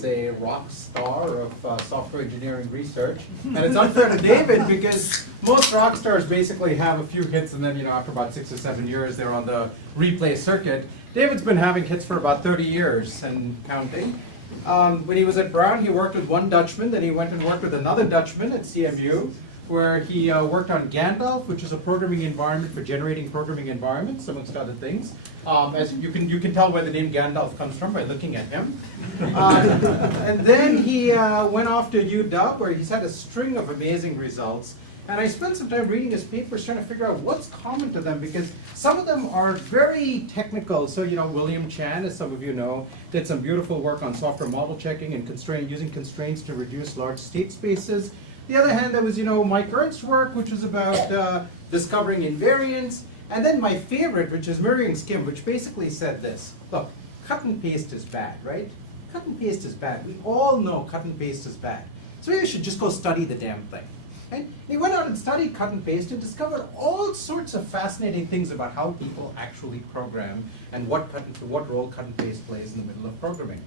A rock star of software engineering research, and it's unfair to David because most rock stars basically have a few hits, and then after about 6 or 7 years they're on the replay circuit. David's been having hits for about 30 years and counting. When he was at Brown, he worked with one Dutchman, then he went and worked with another Dutchman at CMU, where he worked on Gandalf, which is a programming environment for generating programming environments, amongst other things. As you can tell where the name Gandalf comes from by looking at him. And then he went off to UW, where he's had a string of amazing results. And I spent some time reading his papers trying to figure out what's common to them, because some of them are very technical. So, William Chan, as some of you know, did some beautiful work on software model checking and using constraints to reduce large state spaces. The other hand, there was, Mike Ernst's work, which was about discovering invariants. And then my favorite, which is mirroring skim, which basically said this. Look, cut and paste is bad, right? Cut and paste is bad. We all know cut and paste is bad. So maybe you should just go study the damn thing. And he went out and studied cut and paste and discovered all sorts of fascinating things about how people actually program and what role cut and paste plays in the middle of programming.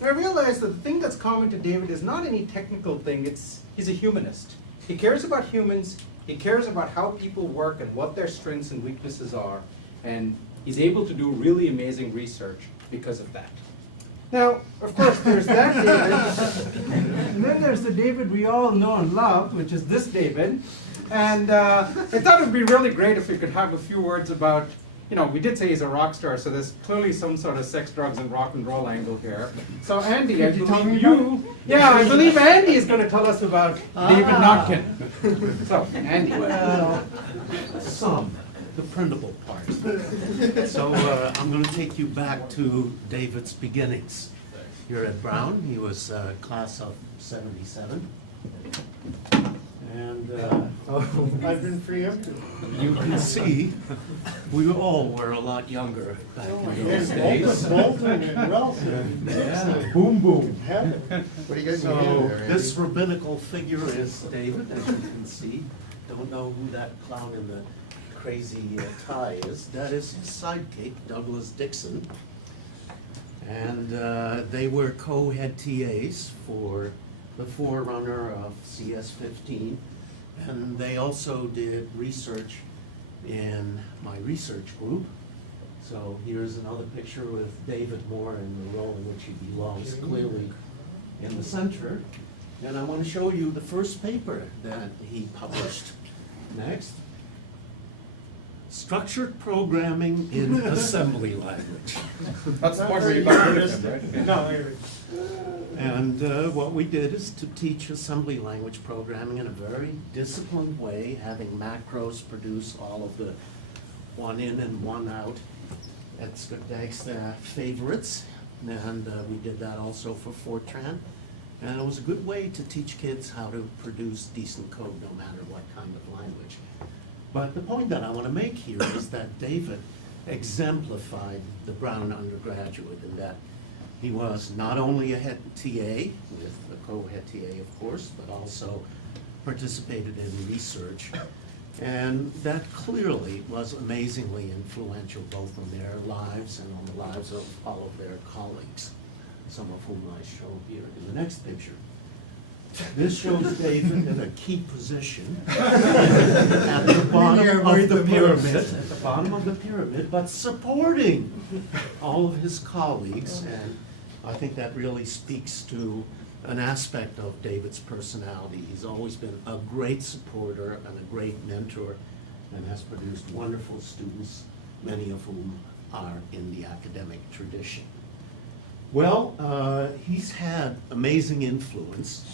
And I realized that the thing that's common to David is not any technical thing, he's a humanist. He cares about humans, he cares about how people work and what their strengths and weaknesses are, and he's able to do really amazing research because of that. Now, of course, there's that David, and then there's the David we all know and love, which is this David. And I thought it would be really great if we could have a few words about, we did say he's a rock star, so there's clearly some sort of sex, drugs, and rock and roll angle here. So Andy, I believe Andy is going to tell us about David Notkin. So, Andy. Well, the printable part. So I'm going to take you back to David's beginnings. Here at Brown, he was class of 77. And I've been preempted. you can see we all were a lot younger back in those days. Bolton and Ralph. Yeah, boom, boom. What do you guys So this rabbinical figure is David, as you can see. Don't know who that clown in the crazy tie is. That is his sidekick, Douglas Dixon. And they were co-head TAs for the forerunner of CS15. And they also did research in my research group. So here's another picture with David Moore in the role in which he belongs, clearly in the center. And I want to show you the first paper that he published. Next. Structured programming in assembly language. That's the point where you got rid of him, right? No, And what we did is to teach assembly language programming in a very disciplined way, having macros produce all of the one in and one out favorites. And we did that also for Fortran. And it was a good way to teach kids how to produce decent code no matter what kind of language. But the point that I want to make here is that David exemplified the Brown undergraduate in that he was not only a head TA, with a co-head TA of course, but also participated in research. And that clearly was amazingly influential both on their lives and on the lives of all of their colleagues, some of whom I show here in the next picture. This shows David in a key position at the bottom of the pyramid, but supporting all of his colleagues. And I think that really speaks to an aspect of David's personality. He's always been a great supporter and a great mentor and has produced wonderful students, many of whom are in the academic tradition. Well, he's had amazing influence,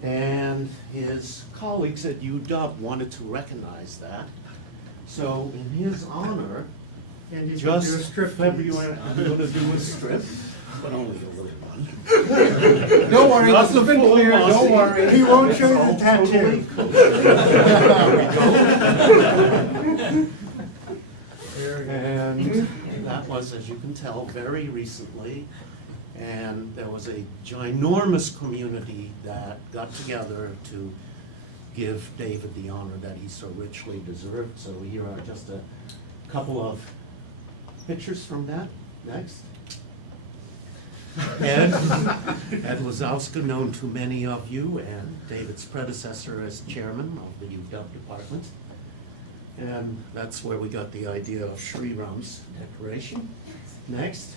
and his colleagues at UW wanted to recognize that. So in his honor, just February, I'm going to do a strip, but only a little one. Don't worry, this has been clear, don't worry. He won't show you the tattoo. And that was, as you can tell, very recently. And there was a ginormous community that got together to give David the honor that he so richly deserved. So here are just a couple of pictures from that. Next. Ed Lazowska, known to many of you, and David's predecessor as chairman of the UW department. And that's where we got the idea of Sri Ram's decoration. Next,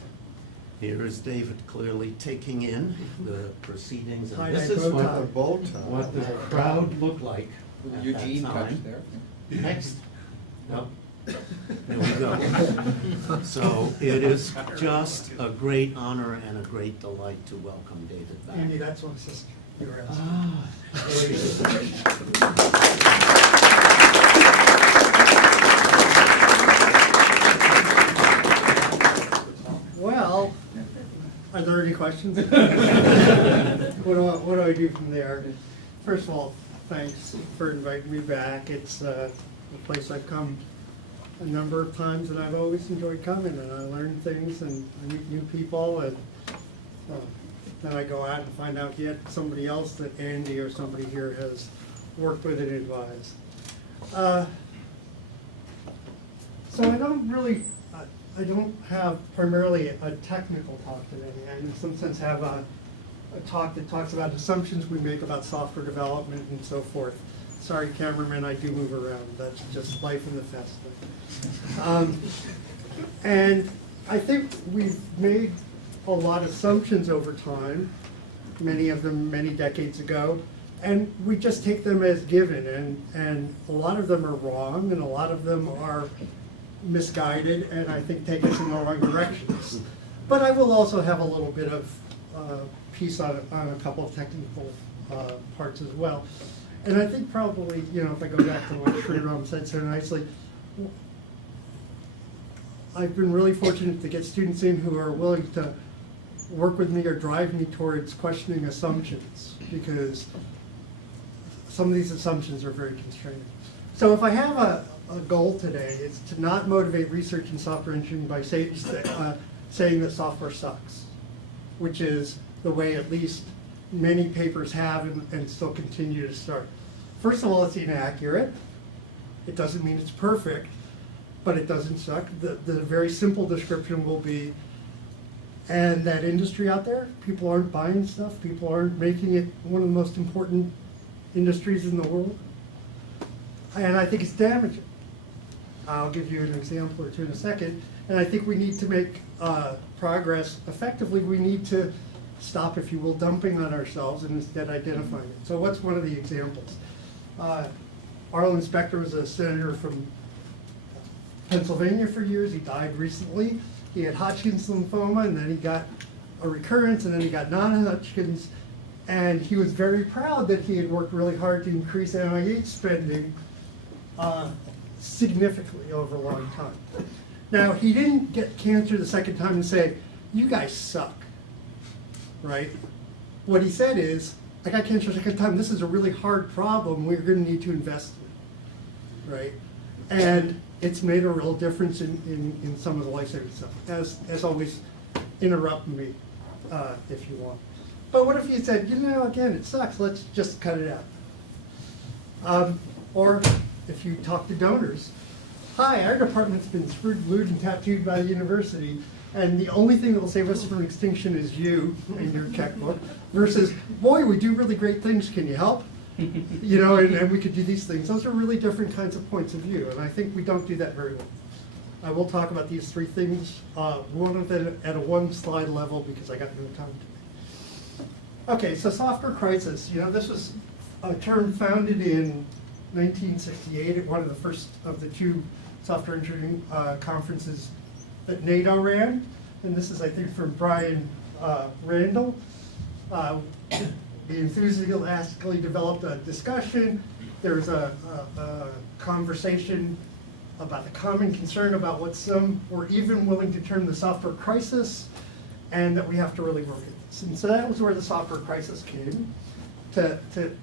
here is David clearly taking in the proceedings, and this is what the crowd looked like at Eugene that touch time. there. Next. No. There we go. So it is just a great honor and a great delight to welcome David back. Andy, that's my sister. You were asking. Ah, very good. Well, are there any questions? What do I do from there? First of all, thanks for inviting me back. It's a place I've come a number of times, and I've always enjoyed coming, and I learn things and I meet new people, and then I go out and find out yet somebody else that Andy or somebody here has worked with and advised. So I don't really, I don't have primarily a technical talk today. I in some sense have a talk that talks about assumptions we make about software development and so forth. Sorry, cameraman, I do move around. That's just life in the festival. And I think we've made a lot of assumptions over time, many of them many decades ago, and we just take them as given, and a lot of them are wrong, and a lot of them are misguided, and I think take us in the wrong directions. But I will also have a little bit of piece on a couple of technical parts as well. And I think probably, you know, if I go back to what Sri Ram said so nicely, I've been really fortunate to get students in who are willing to work with me or drive me towards questioning assumptions, because some of these assumptions are very constraining. So if I have a goal today, it's to not motivate research in software engineering by saying that software sucks, which is the way at least many papers have and still continue to start. First of all, it's inaccurate. It doesn't mean it's perfect, but it doesn't suck. The very simple description will be, and that industry out there, people aren't buying stuff, people aren't making it one of the most important industries in the world. And I think it's damaging. I'll give you an example or two in a second. And I think we need to make progress effectively. We need to stop, if you will, dumping on ourselves and instead identifying it. So what's one of the examples? Arlen Specter was a senator from Pennsylvania for years. He died recently. He had Hodgkin's lymphoma, and then he got a recurrence, and then he got non-Hodgkin's. And he was very proud that he had worked really hard to increase NIH spending significantly over a long time. Now, he didn't get cancer the second time and say, "You guys suck," right? What he said is, "I got cancer the second time. This is a really hard problem. We're going to need to invest in it," right? And it's made a real difference in some of the life-saving stuff. As always, interrupt me if you want. But what if you said, you know, again, it sucks. Let's just cut it out. Or if you talk to donors, "Hi, our department's been screwed, glued, and tattooed by the university, and the only thing that will save us from extinction is you and your checkbook," versus, "Boy, we do really great things. Can you help?" You know, and we could do these things. Those are really different kinds of points of view, and I think we don't do that very well. I will talk about these three things, one of them at a one-slide level, because I got no time today. Okay, so software crisis. You know, this was a term founded in 1968 at one of the first of the two software engineering conferences that NATO ran, and this is, I think, from Brian Randall. The enthusiastically developed a discussion. There's a conversation about the common concern about what some were even willing to term the software crisis, and that we have to really work at this. And so that was where the software crisis came to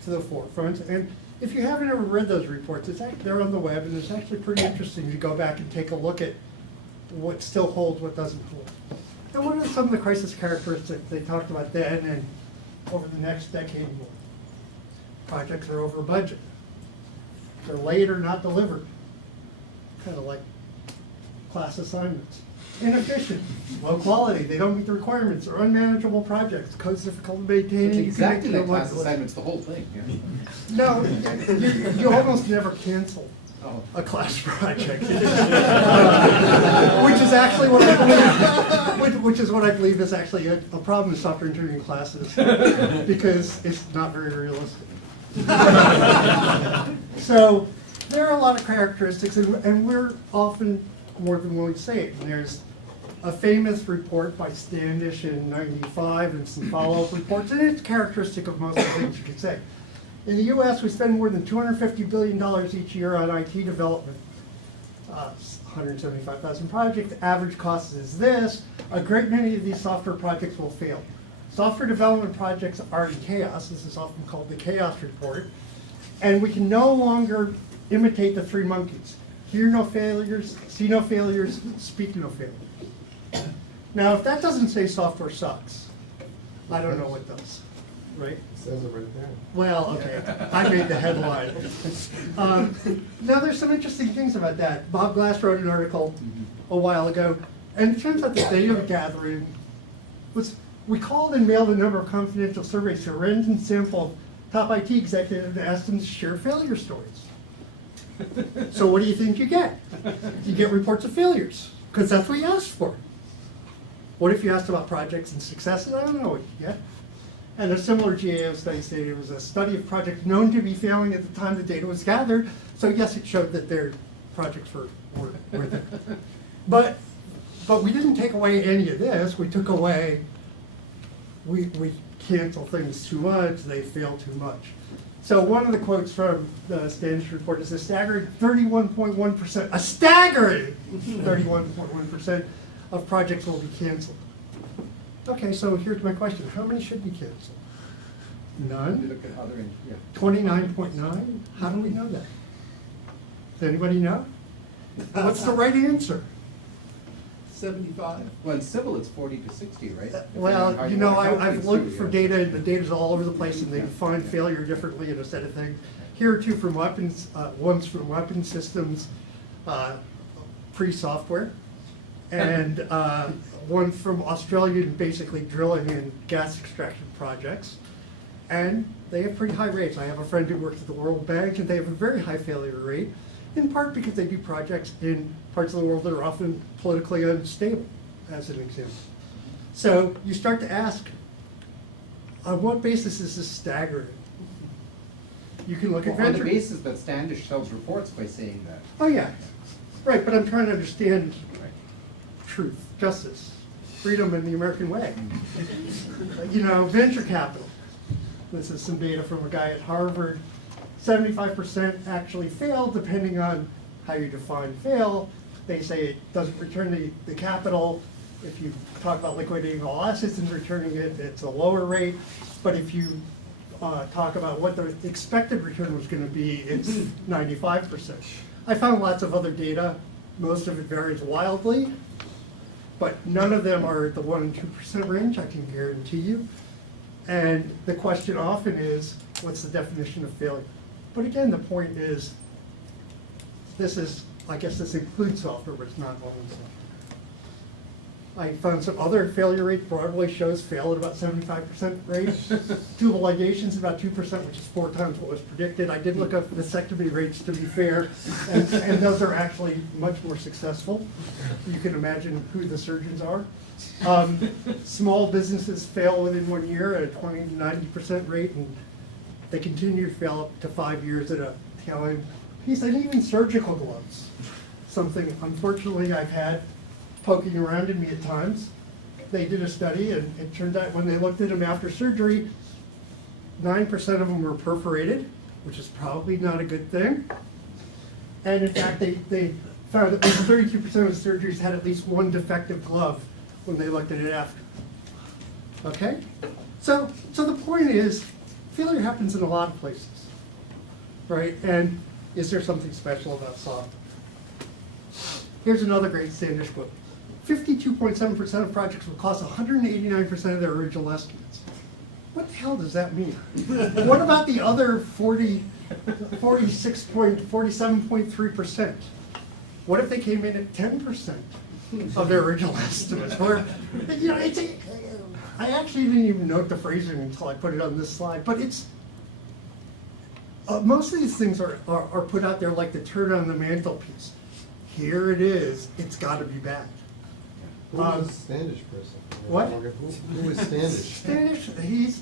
the forefront. And if you haven't ever read those reports, they're on the web, and it's actually pretty interesting to go back and take a look at what still holds, what doesn't hold. And what are some of the crisis characteristics they talked about then and over the next decade and more? Projects are over budget. They're late or not delivered. Kind of like class assignments. inefficient, low quality, they don't meet the requirements, or unmanageable projects, code's difficult to maintain. It's you connect exactly to like the class list. assignments, the whole thing. Yeah. No, you almost never cancel Oh. a class project. Which is actually what I believe, which is what I believe is actually a problem in software engineering classes, because it's not very realistic. So there are a lot of characteristics, and we're often more than willing to say it. And there's a famous report by Standish in '95 and some follow-up reports, and it's characteristic of most of the things you could say. In the US, we spend more than $250 billion each year on IT development. 175,000 projects, average cost is this. A great many of these software projects will fail. Software development projects are in chaos. This is often called the chaos report. And we can no longer imitate the three monkeys. Hear no failures, see no failures, speak no failures. Now, if that doesn't say software sucks, I don't know what does, right? Says it right there. Well, okay, I made the headline. Now, there's some interesting things about that. Bob Glass wrote an article a while ago, and it turns out the data gathering was, we called and mailed a number of confidential surveys to a random sample of top IT executives and asked them to share failure stories. So what do you think you get? You get reports of failures, because that's what you asked for. What if you asked about projects and successes? I don't know what you get. And a similar GAO study stated it was a study of projects known to be failing at the time the data was gathered. So yes, it showed that their projects were there. But we didn't take away any of this. We took away, we cancel things too much, they fail too much. So one of the quotes from the Standish report is a staggering 31.1%, a staggering 31.1% of projects will be canceled. Okay, so here's my question. How many should be canceled? You None? look at other, yeah. 29.9? How do we know that? Does anybody know? What's the right answer? 75. Well, in civil, it's 40 to 60, right? Well, you know, I've looked for data. data, and the data's all over the place, and they define failure differently in a set of things. Here are two from weapons, one's from weapon systems, pre-software, and one from Australian, basically drilling and gas extraction projects. And they have pretty high rates. I have a friend who works at the World Bank, and they have a very high failure rate, in part because they do projects in parts of the world that are often politically unstable, as an example. So you start to ask, on what basis is this staggering? You can look at On the venture. basis that Standish sells reports by saying that. Oh, yeah, right, but I'm trying to understand truth, justice, freedom, and the American way. You know, venture capital. This is some data from a guy at Harvard. 75% actually fail, depending on how you define fail. They say it doesn't return the capital. If you talk about liquidating all assets and returning it, it's a lower rate. But if you talk about what the expected return was going to be, it's 95%. I found lots of other data. Most of it varies wildly, but none of them are at the 1% and 2% range, I can guarantee you. And the question often is, what's the definition of failure? But again, the point is, I guess this includes software, but it's not all software. I found some other failure rates. Broadway shows fail at about 75% rate. Tubal ligations about 2%, which is 4 times what was predicted. I did look up vasectomy rates, to be fair, and those are actually much more successful. You can imagine who the surgeons are. Small businesses fail within 1 year at a 20 to 90% rate, and they continue to fail up to 5 years at a time. He said even surgical gloves, something unfortunately I've had poking around in me at times. They did a study, and it turned out when they looked at them after surgery, 9% of them were perforated, which is probably not a good thing. And in fact, they found that 32% of the surgeries had at least one defective glove when they looked at it after. Okay? So the point is, failure happens in a lot of places, right? And is there something special about software? Here's another great Standish quote. 52.7% of projects will cost 189% of their original estimates. What the hell does that mean? What about the other 47.3%? What if they came in at 10%? of their original estimates. Where, you know, I actually didn't even note the phrasing until I put it on this slide, but it's, most of these things are put out there like the turd on the mantelpiece. Here it is, it's gotta be bad. Who was Standish person? What? Who was Standish? Standish, he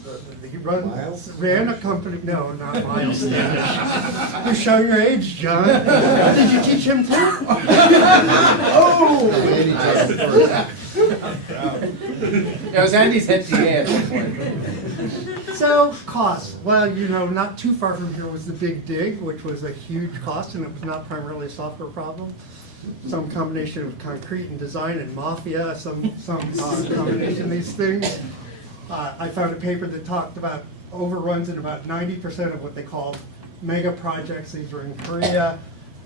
Miles? ran a company, no, not Miles Standish. You're showing your age, John. Did you teach him too? Oh! Andy does it first. It was Andy's head TA at one point. So, costs. Well, you know, not too far from here was the Big Dig, which was a huge cost, and it was not primarily a software problem. Some combination of concrete and design and mafia, some combination of these things. I found a paper that talked about overruns in about 90% of what they called mega projects. These were in Korea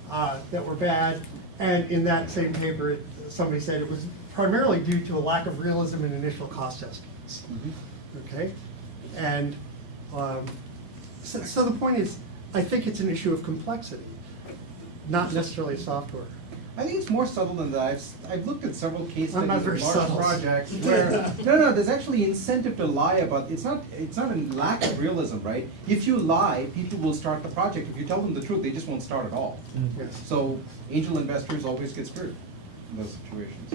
that were bad. And in that same paper, somebody said it was primarily due to a lack of realism in initial cost estimates. Okay? And so the point is, I think it's an issue of complexity, not necessarily software. I think it's more subtle than that. I've looked at several case I'm not studies very of large subtle. projects where, no, there's actually incentive to lie about, it's not a lack of realism, right? If you lie, people will start the project. If you tell them the truth, they just won't start at all. Yes. So angel investors always get screwed in those situations.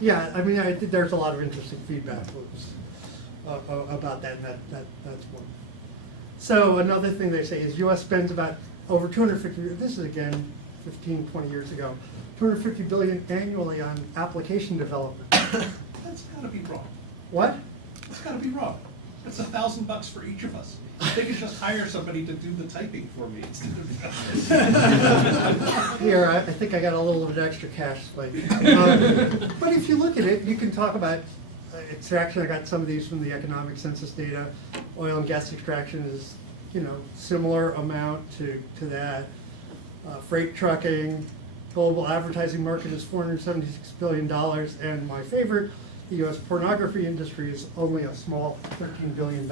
Yeah, I mean, I think there's a lot of interesting feedback about that, and that's one. So another thing they say is US spends about over 250, this is again 15, 20 years ago, 250 billion annually on application development. That's gotta be wrong. What? That's gotta be wrong. That's $1,000 for each of us. They could just hire somebody to do the typing for me instead of. Here, I think I got a little bit extra cash. But if you look at it, you can talk about extraction. I got some of these from the economic census data. Oil and gas extraction is, you know, similar amount to that. Freight trucking, global advertising market is $476 billion, and my favorite, the US pornography industry is only a small $13 billion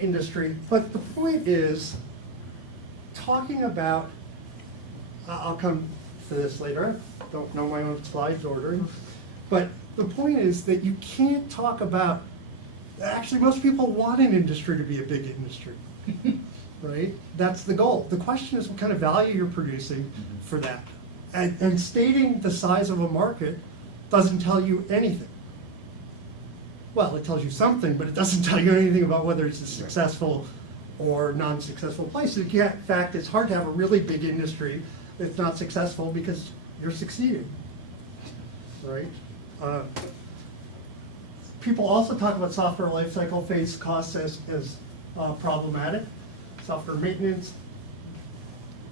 industry. But the point is, talking about, I'll come to this later, I don't know my own slides ordering, but the point is that you can't talk about, actually most people want an industry to be a big industry. Right? That's the goal. The question is what kind of value you're producing for that. And stating the size of a market doesn't tell you anything. Well, it tells you something, but it doesn't tell you anything about whether it's a successful or non-successful place. In fact, it's hard to have a really big industry that's not successful because you're succeeding. Right? People also talk about software lifecycle phase costs as problematic. Software maintenance,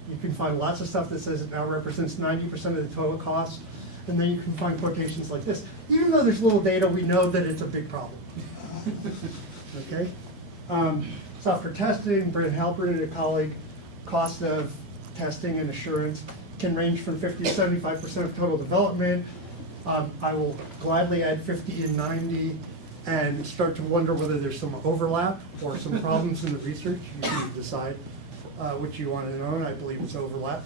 you can find lots of stuff that says it now represents 90% of the total cost, and then you can find quotations like this. Even though there's little data, we know that it's a big problem. Okay? Software testing, Brent Halpern and a colleague, cost of testing and assurance can range from 50 to 75% of total development. I will gladly add 50 and 90 and start to wonder whether there's some overlap or some problems in the research. You can decide which you want to know, and I believe it's overlap.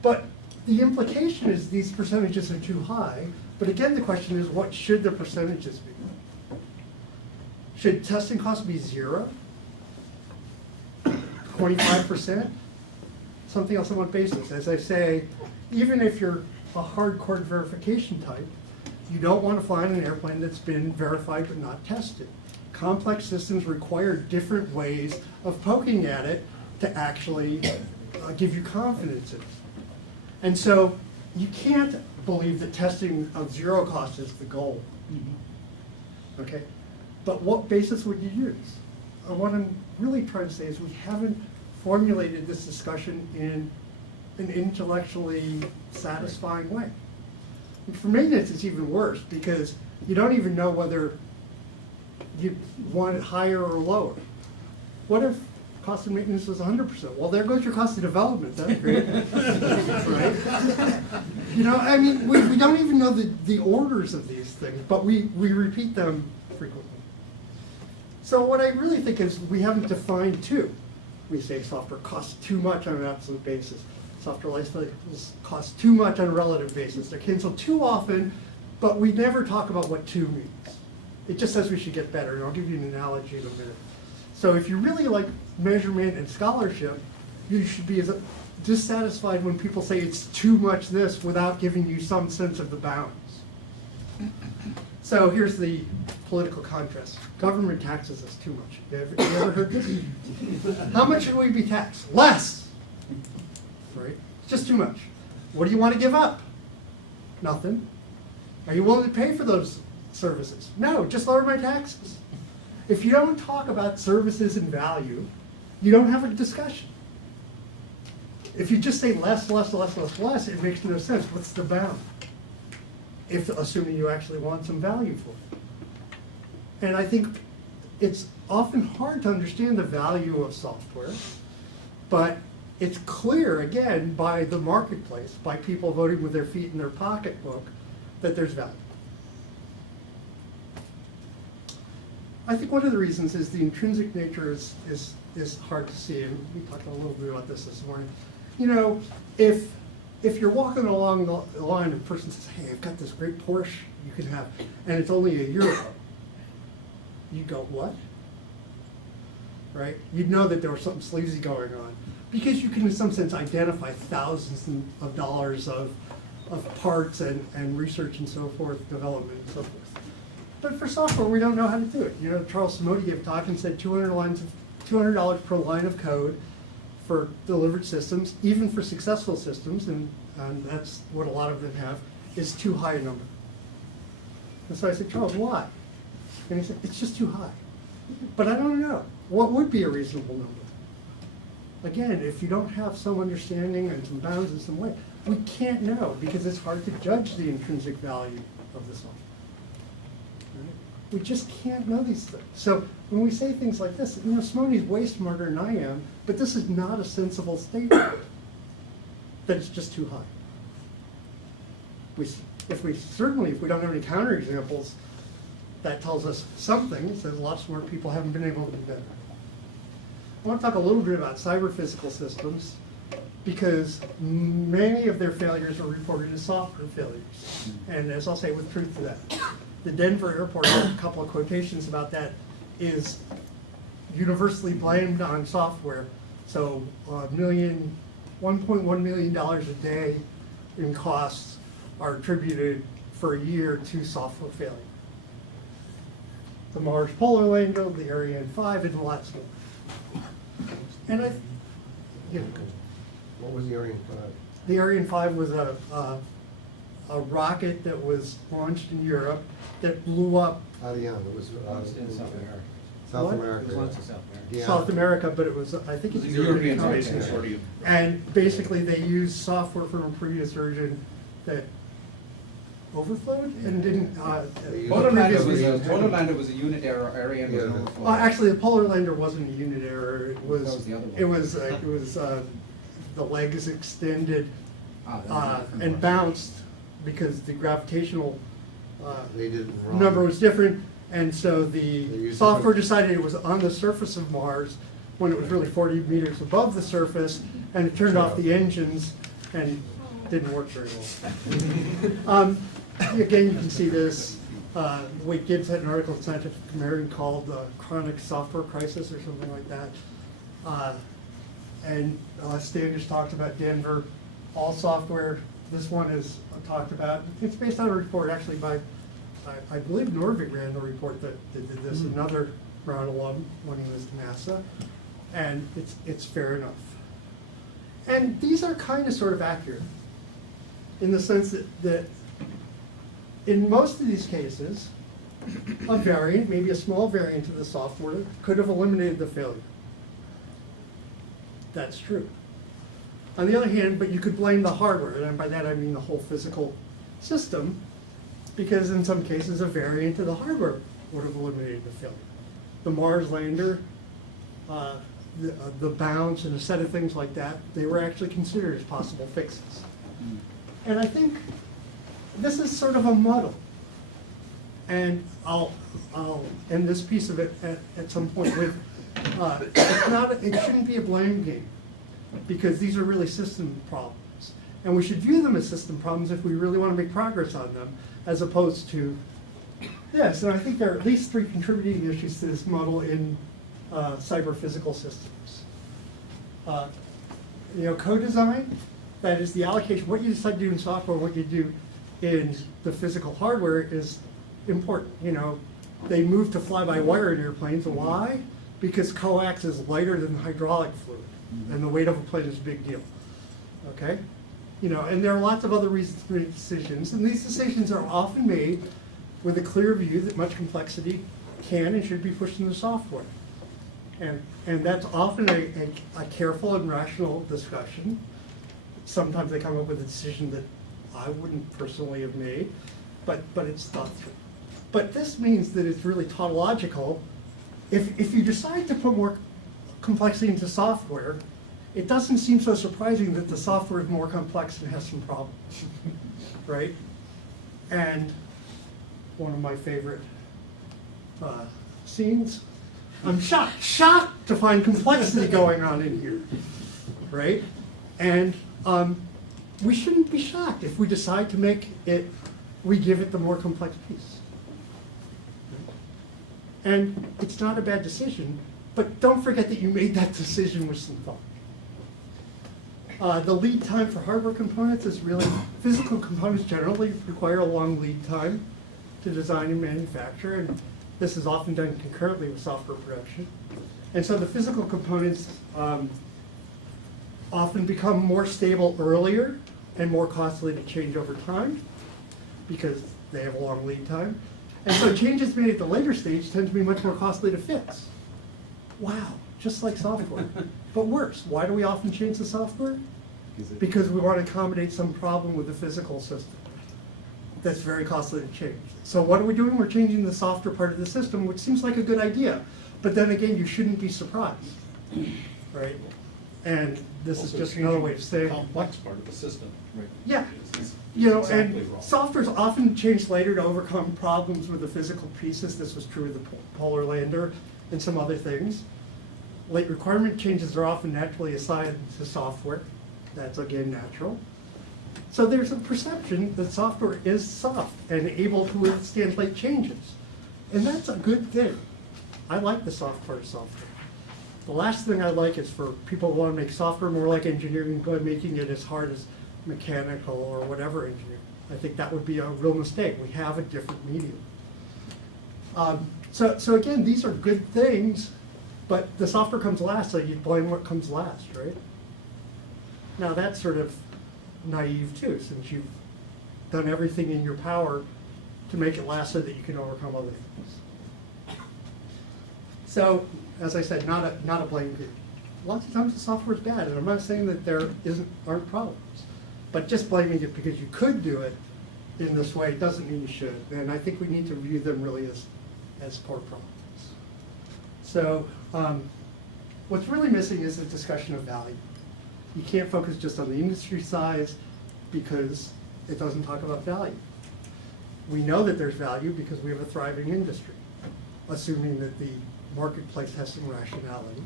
But the implication is these percentages are too high, but again, the question is, what should the percentages be? Should testing costs be 0? 25%? Something else on what basis? As I say, even if you're a hardcore verification type, you don't want to fly in an airplane that's been verified but not tested. Complex systems require different ways of poking at it to actually give you confidence in it. And so you can't believe that testing of 0 cost is the goal. Okay? But what basis would you use? What I'm really trying to say is we haven't formulated this discussion in an intellectually satisfying way. And for maintenance, it's even worse because you don't even know whether you want it higher or lower. What if cost of maintenance was 100%? Well, there goes your cost of development. That's great. Right? You know, I mean, we don't even know the orders of these things, but we repeat them frequently. So what I really think is we haven't defined two. We say software costs too much on an absolute basis. software life cycles cost too much on a relative basis. They're canceled too often, but we never talk about what too means. It just says we should get better, and I'll give you an analogy in a minute. So if you really like measurement and scholarship, you should be as dissatisfied when people say it's too much this without giving you some sense of the bounds. So here's the political contrast. Government taxes us too much. You ever heard this? How much should we be taxed? Less! Right? It's just too much. What do you want to give up? Nothing. Are you willing to pay for those services? No, just lower my taxes. If you don't talk about services and value, you don't have a discussion. If you just say less, less, less, less, less, it makes no sense. What's the bound? If, assuming you actually want some value for it. And I think it's often hard to understand the value of software, but it's clear, again, by the marketplace, by people voting with their feet in their pocketbook, that there's value. I think one of the reasons is the intrinsic nature is hard to see, and we talked a little bit about this morning. You know, if you're walking along the line and a person says, hey, I've got this great Porsche you can have, and it's only €1, you go, what? Right? You'd know that there was something sleazy going on, because you can in some sense identify thousands of dollars of parts and research and so forth, development and so forth. But for software, we don't know how to do it. You know, Charles Simodi gave a talk and said $200 per line of code for delivered systems, even for successful systems, and that's what a lot of them have, is too high a number. And so I said, Charles, why? And he said, it's just too high. But I don't know. What would be a reasonable number? Again, if you don't have some understanding and some bounds in some way, we can't know, because it's hard to judge the intrinsic value of the software. We just can't know these things. So when we say things like this, you know, Simoni's way smarter than I am, but this is not a sensible statement that it's just too high. If we don't have any counterexamples, that tells us something. It says lots more people haven't been able to do better. I want to talk a little bit about cyber-physical systems, because many of their failures are reported as software failures. And as I'll say with truth to that, the Denver airport, a couple of quotations about that, is universally blamed on software. So $1.1 million a day in costs are attributed for a year to software failure. The Mars Polar Lander, the Ariane 5, and lots more. And What was the Ariane 5? the Ariane 5 was a rocket that was launched in Europe that blew up Ariane, it was In South America. South What? America. It was launched in South America. Yeah. South America, but it was, I think It it's was the European Space company. Consortium. And basically, they used software from a previous version that overflowed and didn't. Polar Lander previously- was a unit error, Ariane was an Yeah. overflow. Actually, the Polar Lander wasn't a unit error. It was. That was the other one. It was the legs extended Ah, that was a different and one. bounced because the gravitational They did it wrong. number was different, and so the used software different- decided it was on the surface of Mars when it was really 40 meters above the surface, and it turned off the engines and didn't work very well. Again, you can see this. Wade Gibbs had an article in Scientific American called Chronic Software Crisis or something like that. And Standish talked about Denver, all software. This one is talked about. It's based on a report actually by, I believe Norvig ran the report that did this, another Brown alum when he was at NASA. And it's fair enough. And these are kind of sort of accurate in the sense that in most of these cases, a variant, maybe a small variant of the software, could have eliminated the failure. That's true. On the other hand, but you could blame the hardware, and by that I mean the whole physical system, because in some cases a variant of the hardware would have eliminated the failure. The Mars lander, the bounce, and a set of things like that, they were actually considered as possible fixes. And I think this is sort of a muddle. And I'll end this piece of it at some point with, it shouldn't be a blame game. because these are really system problems. And we should view them as system problems if we really want to make progress on them, as opposed to this. And I think there are at least 3 contributing issues to this model in cyber-physical systems. Co-design, that is the allocation, what you decide to do in software, what you do in the physical hardware is important. They move to fly-by-wire in airplanes. Why? Because coax is lighter than hydraulic fluid, and the weight of a plane is a big deal. Okay? And there are lots of other reasons to make decisions, and these decisions are often made with a clear view that much complexity can and should be pushed into software. And that's often a careful and rational discussion. Sometimes they come up with a decision that I wouldn't personally have made, but it's thought through. But this means that it's really tautological. If you decide to put more complexity into software, it doesn't seem so surprising that the software is more complex and has some problems, right? And one of my favorite scenes, I'm shocked to find complexity going on in here, right? And we shouldn't be shocked if we decide to we give it the more complex piece. And it's not a bad decision, but don't forget that you made that decision with some thought. The lead time for hardware components is really, physical components generally require a long lead time to design and manufacture, and this is often done concurrently with software production. And so the physical components often become more stable earlier and more costly to change over time because they have a long lead time. And so changes made at the later stage tend to be much more costly to fix. Wow, just like software, but worse. Why do we often change the software? Because we want to accommodate some problem with the physical system that's very costly to change. So what are we doing? We're changing the software part of the system, which seems like a good idea. But then again, you shouldn't be surprised, right? And this is Also just another way of saying, complex part of the system. Right. yeah, It's and exactly wrong. software's often changed later to overcome problems with the physical pieces. This was true of the polar lander and some other things. Late requirement changes are often naturally assigned to software. That's again natural. So there's a perception that software is soft and able to withstand late changes. And that's a good thing. I like the soft part of software. The last thing I like is for people who want to make software more like engineering by making it as hard as mechanical or whatever engineering. I think that would be a real mistake. We have a different medium. So again, these are good things, but the software comes last, so you blame what comes last, right? Now that's sort of naive too, since you've done everything in your power to make it last so that you can overcome other things. So, as I said, not a blame game. Lots of times the software is bad, and I'm not saying that there aren't problems, but just blaming it because you could do it in this way doesn't mean you should. And I think we need to view them really as core problems. So, what's really missing is a discussion of value. You can't focus just on the industry size because it doesn't talk about value. We know that there's value because we have a thriving industry, assuming that the marketplace has some rationality.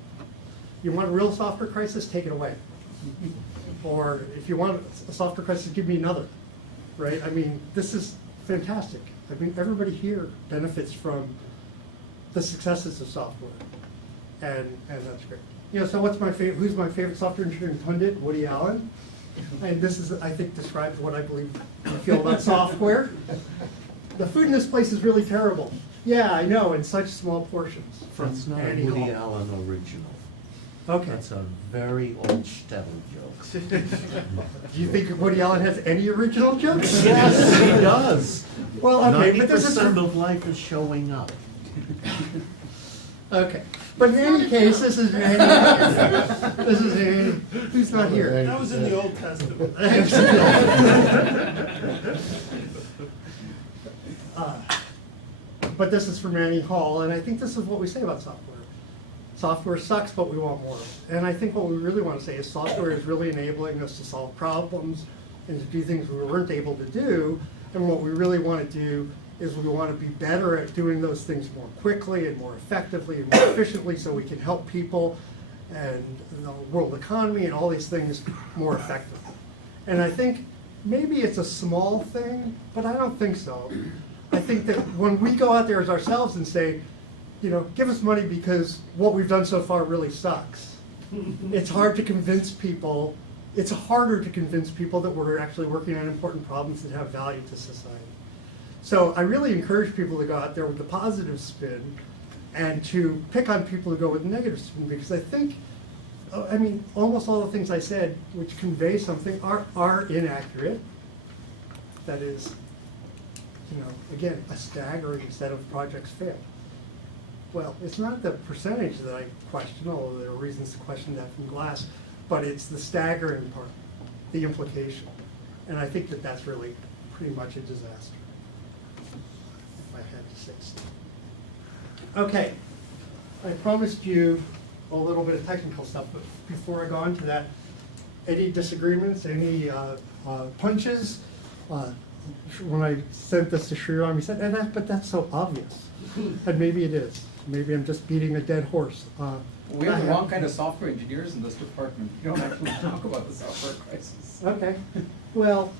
You want a real software crisis, take it away. Or if you want a software crisis, give me another, right? I mean, this is fantastic. I mean, everybody here benefits from the successes of software, and that's great. So what's my favorite? Who's my favorite software engineering pundit? Woody Allen. And this is, I think, describes what I believe I feel about software. The food in this place is really terrible. Yeah, I know, in such small portions. That's not a Annie Woody Hall. Allen original. Okay. That's a very old Schlepping joke. Do you think Woody Allen has any original jokes? Yes, he does. Well, okay, but this is 90% of life is showing up. okay. But in any case, this is Annie. This is Annie. Who's not here? That was in the Old Testament. But this is from Annie Hall, and I think this is what we say about software. Software sucks, but we want more. And I think what we really want to say is software is really enabling us to solve problems and to do things we weren't able to do. And what we really want to do is we want to be better at doing those things more quickly and more effectively and more efficiently so we can help people and the world economy and all these things more effectively. And I think maybe it's a small thing, but I don't think so. I think that when we go out there as ourselves and say, you know, give us money because what we've done so far really sucks, it's hard to convince people, it's harder to convince people that we're actually working on important problems that have value to society. So I really encourage people to go out there with the positive spin and to pick on people who go with the negative spin, because I think, I mean, almost all the things I said which convey something are inaccurate. That is, you know, again, a staggering set of projects fail. Well, it's not the percentage that I question, although there are reasons to question that from Glass, but it's the staggering part, the implication. And I think that that's really pretty much a disaster, if I had to say so. Okay, I promised you a little bit of technical stuff, but before I go on to that, any disagreements, any punches? When I sent this to Sriram, he said, but that's so obvious. And maybe it is. Maybe I'm just beating a dead horse. We have the wrong kind of software engineers in this department. We don't actually talk about the software crisis. Okay, well,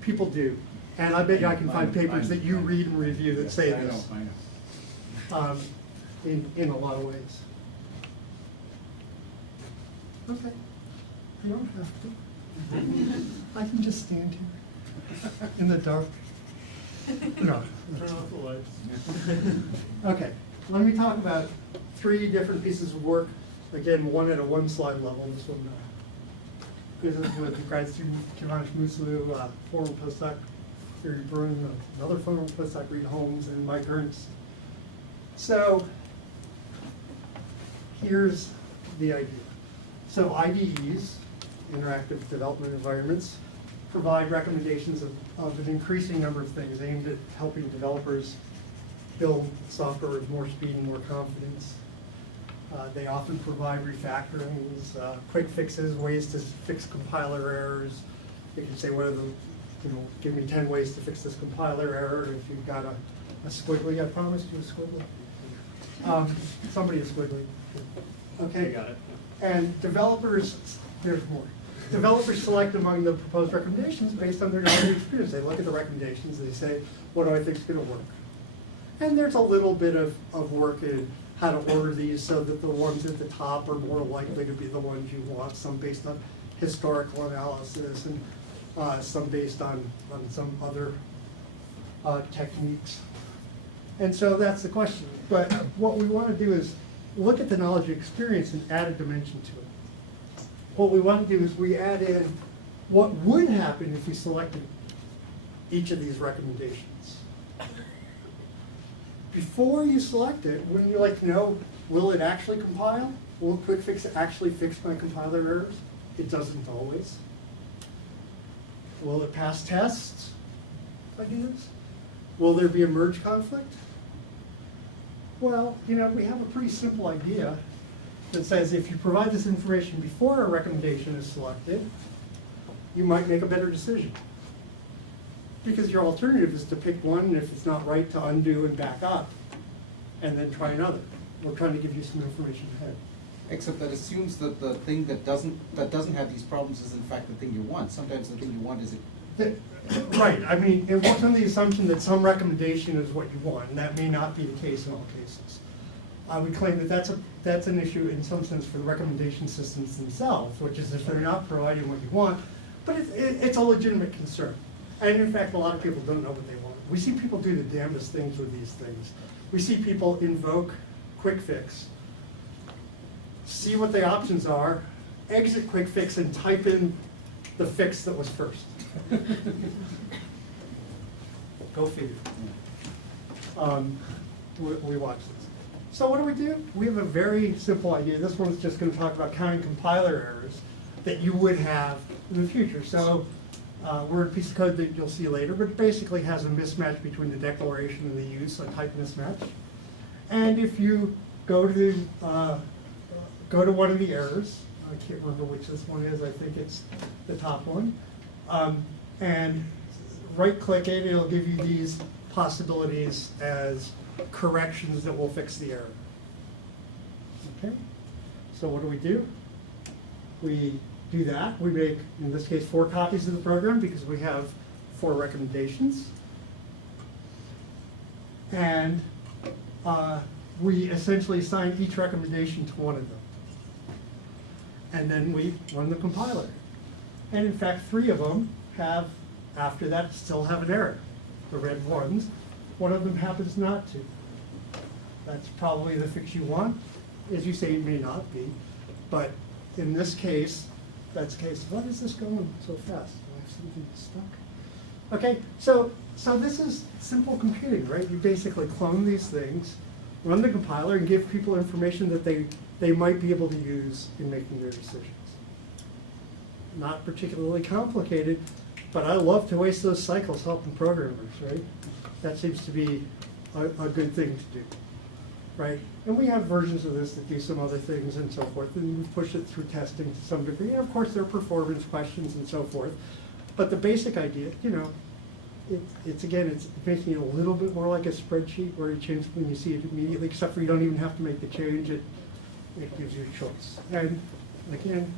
people do. And I bet you I can find papers that you read and review that say this. I know. In a lot of ways. Okay, I don't have to. I can just stand here in the dark. No. Turn off the lights. Okay, let me talk about 3 different pieces of work. Again, one at a 1-slide level. This one, this is with grad student Kivash Muslu, former postdoc Gary Bruin, another former postdoc Reed Holmes, and Mike Ernst. So here's the idea. So IDEs, interactive development environments, provide recommendations of an increasing number of things aimed at helping developers build software with more speed and more confidence. They often provide refactorings, quick fixes, ways to fix compiler errors. You can say, what are the, you know, give me 10 ways to fix this compiler error. If you've got a squiggly, I promised you a squiggly. Somebody a squiggly. Okay. You got it. And developers, there's more. Developers select among the proposed recommendations based on their knowledge and experience. They look at the recommendations, they say, what do I think is going to work? And there's a little bit of work in how to order these so that the ones at the top are more likely to be the ones you want, some based on historical analysis and some based on some other techniques. And so that's the question. But what we want to do is look at the knowledge and experience and add a dimension to it. What we want to do is we add in what would happen if we selected each of these recommendations. Before you select it, wouldn't you like to know, will it actually compile? Will quick fix actually fix my compiler errors? It doesn't always. Will it pass tests, I guess? Will there be a merge conflict? Well, you know, we have a pretty simple idea that says if you provide this information before a recommendation is selected, you might make a better decision. Because your alternative is to pick one, and if it's not right, to undo and back up, and then try another. We're trying to give you some information ahead. Except that assumes that the thing that doesn't have these problems is in fact the thing you want. Sometimes the thing you want is Right, I mean, it works on the assumption that some recommendation is what you want, and that may not be the case in all cases. I would claim that that's an issue in some sense for the recommendation systems themselves, which is if they're not providing what you want, but it's a legitimate concern. And in fact, a lot of people don't know what they want. We see people do the damnedest things with these things. We see people invoke quick fix, see what the options are, exit quick fix, and type in the fix that was first. Go figure. We watch this. So what do? We have a very simple idea. This one's just going to talk about counting compiler errors that you would have in the future. So we're a piece of code that you'll see later, but it basically has a mismatch between the declaration and the use, a type mismatch. And if you go to one of the errors, I can't remember which this one is, I think it's the top one, and right-click it, it'll give you these possibilities as corrections that will fix the error. Okay? So what do? We do that. We make, in this case, 4 copies of the program because we have 4 recommendations. And we essentially assign each recommendation to one of them. And then we run the compiler. And in fact, 3 of them have, after that, still have an error. The red ones, one of them happens not to. That's probably the fix you want. As you say, it may not be. But in this case, that's the case. What is this going so fast? Do I have something stuck? Okay, so this is simple computing, right? You basically clone these things, run the compiler, and give people information that they might be able to use in making their decisions. Not particularly complicated, but I love to waste those cycles helping programmers, right? That seems to be a good thing to do, right? And we have versions of this that do some other things and so forth, and we push it through testing to some degree. And of course, there are performance questions and so forth. But the basic idea, you know, it's making it a little bit more like a spreadsheet where you change when you see it immediately, except for you don't even have to make the change. It gives you a choice. And again,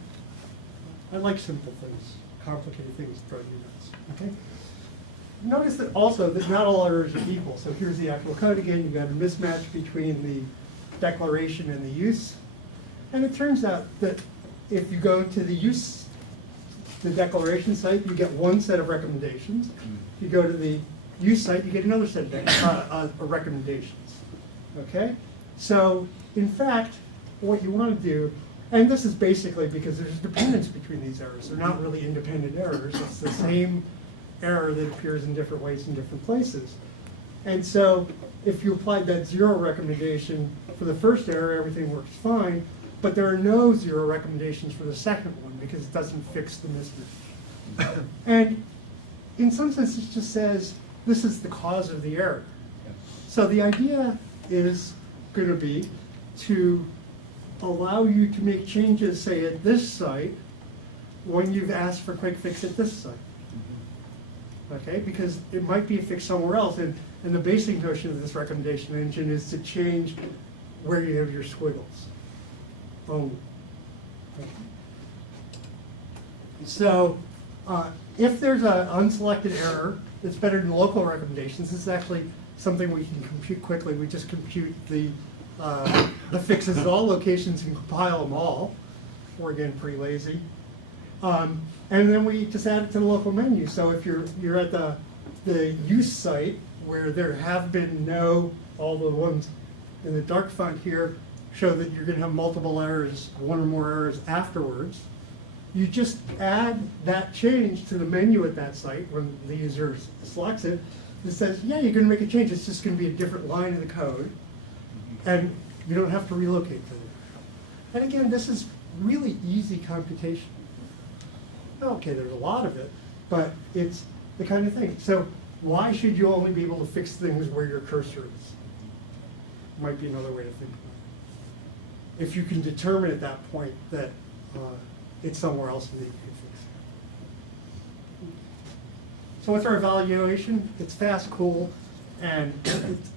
I like simple things. Complicated things drive you nuts. Okay. Notice that also that not all errors are equal. So here's the actual code again. You've got a mismatch between the declaration and the use. And it turns out that if you go to the declaration site, you get one set of recommendations. If you go to the use site, you get another set of recommendations. Okay? So in fact, what you want to do, and this is basically because there's dependence between these errors. They're not really independent errors. It's the same error that appears in different ways in different places. And so if you applied that 0 recommendation for the first error, everything works fine, but there are no 0 recommendations for the second one because it doesn't fix the mismatch. And in some sense, it just says this is the cause of the error. So the idea is going to be to allow you to make changes, say, at this site when you've asked for quick fix at this site. Okay, because it might be a fix somewhere else, and the basic notion of this recommendation engine is to change where you have your squiggles only. Okay. So if there's an unselected error, it's better than local recommendations. This is actually something we can compute quickly. We just compute the fixes at all locations and compile them all. We're again pretty lazy. And then we just add it to the local menu. So if you're at the use site where there have been all the ones in the dark font here show that you're going to have multiple errors, 1 or more errors afterwards, you just add that change to the menu at that site when the user selects it. It says, yeah, you're going to make a change. It's just going to be a different line of the code. And you don't have to relocate to it. And again, this is really easy computation. Okay, there's a lot of it, but it's the kind of thing. So why should you only be able to fix things where your cursor is? Might be another way to think about it. If you can determine at that point that it's somewhere else that you can fix it. So what's our evaluation? It's fast, cool, and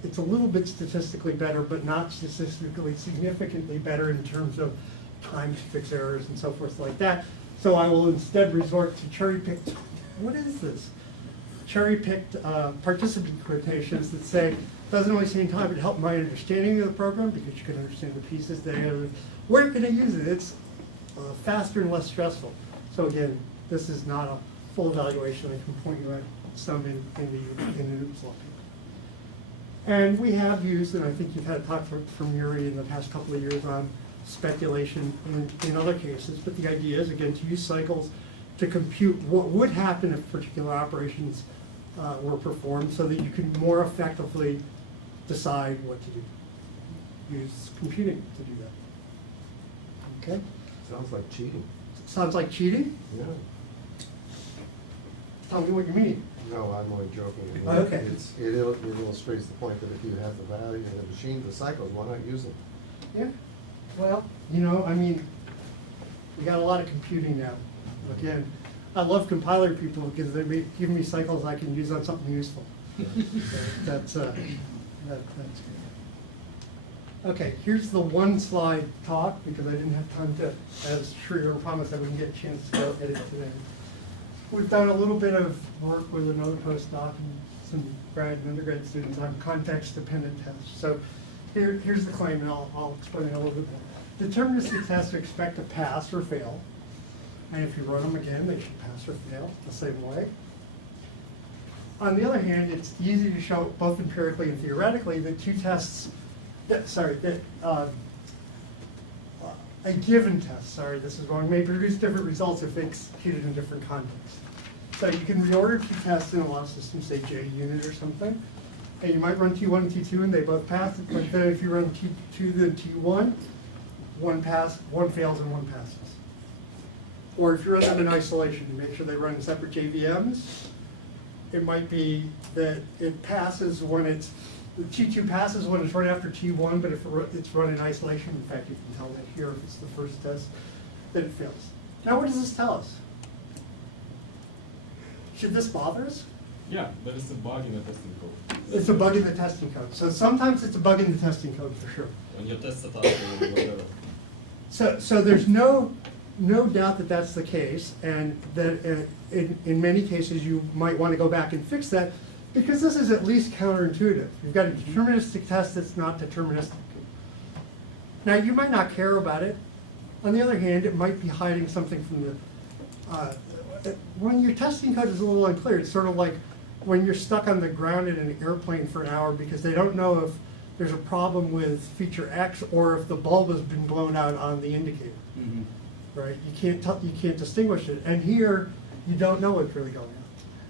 it's a little bit statistically better, but not statistically significantly better in terms of time to fix errors and so forth like that. So I will instead resort to cherry-picked, what is this? Cherry-picked participant quotations that say, doesn't only save time, but help my understanding of the program because you can understand the pieces that where can I use it? It's faster and less stressful. So again, this is not a full evaluation. I can point you at some in the OOPS law paper. And we have used, and I think you've had a talk from Yuri in the past couple of years on speculation in other cases, but the idea is, again, to use cycles to compute what would happen if particular operations were performed so that you can more effectively decide what to do. Use computing to do that. Okay? Sounds like cheating. Sounds like cheating? Yeah. Tell me what you mean. No, I'm only joking. I mean, Okay. It illustrates the point that if you have the value in the machine, the cycles, why not use them? Yeah. Well, you know, I mean, we got a lot of computing now. Again, I love compiler people because they give me cycles I can use on something useful. So that's good. Okay, here's the one slide talk, because I didn't have time to, as Sridhar promised, I wouldn't get a chance to go edit today. We've done a little bit of work with another postdoc and some grad and undergrad students on context-dependent tests. So here's the claim, and I'll explain it a little bit more. Deterministic tests are expected to pass or fail, and if you run them again, they should pass or fail the same way. On the other hand, it's easy to show both empirically and theoretically that two tests, a given test, sorry, this is wrong, may produce different results if executed in different contexts. So you can reorder two tests in a lot of systems, say J unit or something, and you might run T1 and T2 and they both pass, but then if you run T2 then T1, one fails and one passes. Or if you run them in isolation, you make sure they run in separate JVMs, it might be that it passes when it's, T2 passes when it's right after T1, but if it's run in isolation, in fact, you can tell that here if it's the first test, then it fails. Now, what does this tell us? Should this bother us? Yeah, there is a bug in the testing code. It's a bug in the testing code. So sometimes it's a bug in the testing code for sure. When you test the task or whatever. So there's no doubt that that's the case, and that in many cases you might want to go back and fix that, because this is at least counterintuitive. You've got a deterministic test that's not deterministic. Now, you might not care about it. On the other hand, it might be hiding something from the, when your testing code is a little unclear, it's sort of like when you're stuck on the ground in an airplane for an hour because they don't know if there's a problem with feature X or if the bulb has been blown out on the indicator. Right? You can't distinguish it. And here, you don't know what's really going on.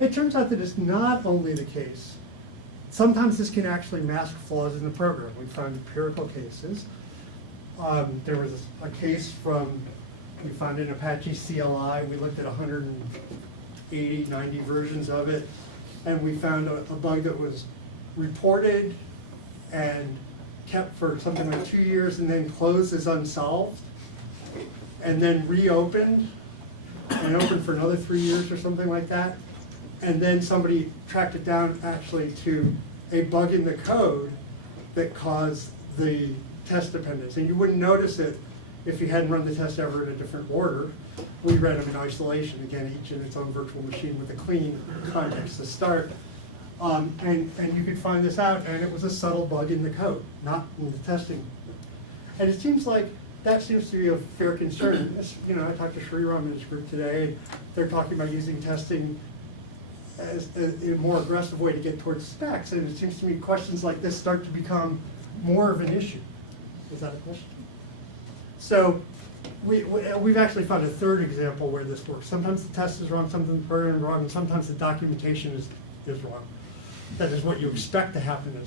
It turns out that it's not only the case. Sometimes this can actually mask flaws in the program. We found empirical cases. There was a case we found in Apache CLI. We looked at 180, 90 versions of it, and we found a bug that was reported and kept for something like 2 years and then closed as unsolved, and then reopened and opened for another 3 years or something like that. And then somebody tracked it down actually to a bug in the code that caused the test dependence. And you wouldn't notice it if you hadn't run the test ever in a different order. We ran them in isolation, again, each in its own virtual machine with a clean context to start. And you could find this out, and it was a subtle bug in the code, not in the testing. And it seems like that seems to be a fair concern. I talked to Sriram and his group today, and they're talking about using testing as a more aggressive way to get towards specs, and it seems to me questions like this start to become more of an issue. Was that a question? So we've actually found a third example where this works. Sometimes the test is wrong, sometimes the program is wrong, and sometimes the documentation is wrong. That is what you expect to happen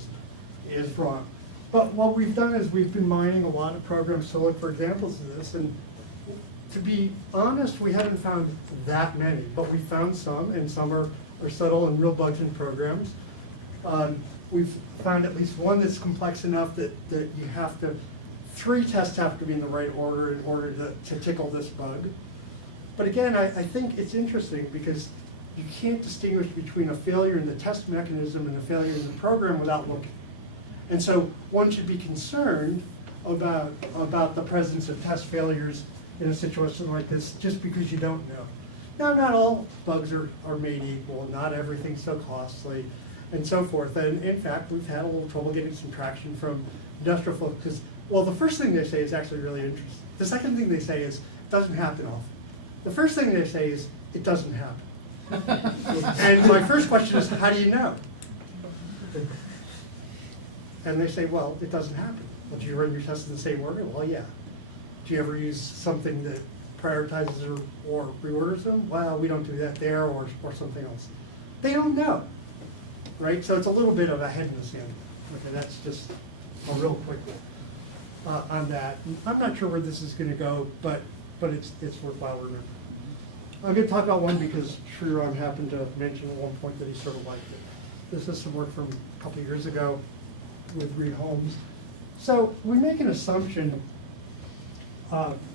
is wrong. But what we've done is we've been mining a lot of programs to look for examples of this, and to be honest, we haven't found that many, but we found some, and some are subtle and real bugs in programs. We've found at least one that's complex enough that you have to, 3 tests have to be in the right order in order to tickle this bug. But again, I think it's interesting because you can't distinguish between a failure in the test mechanism and a failure in the program without looking. And so one should be concerned about the presence of test failures in a situation like this just because you don't know. Now, not all bugs are made equal, not everything's so costly, and so forth. And in fact, we've had a little trouble getting some traction from industrial folks because, well, the first thing they say is actually really interesting. The second thing they say is, it doesn't happen often. The first thing they say is, it doesn't happen. And my first question is, how do you know? And they say, well, it doesn't happen. Well, do you run your tests in the same order? Well, yeah. Do you ever use something that prioritizes or reorders them? Well, we don't do that there, or something else. They don't know, right? So it's a little bit of a head in the sand. Okay, that's just a real quick on that. I'm not sure where this is going to go, but it's worthwhile remembering. I'm going to talk about one because Sriram happened to mention at one point that he sort of liked it. This is some work from a couple of years ago with Reed Holmes. So we make an assumption,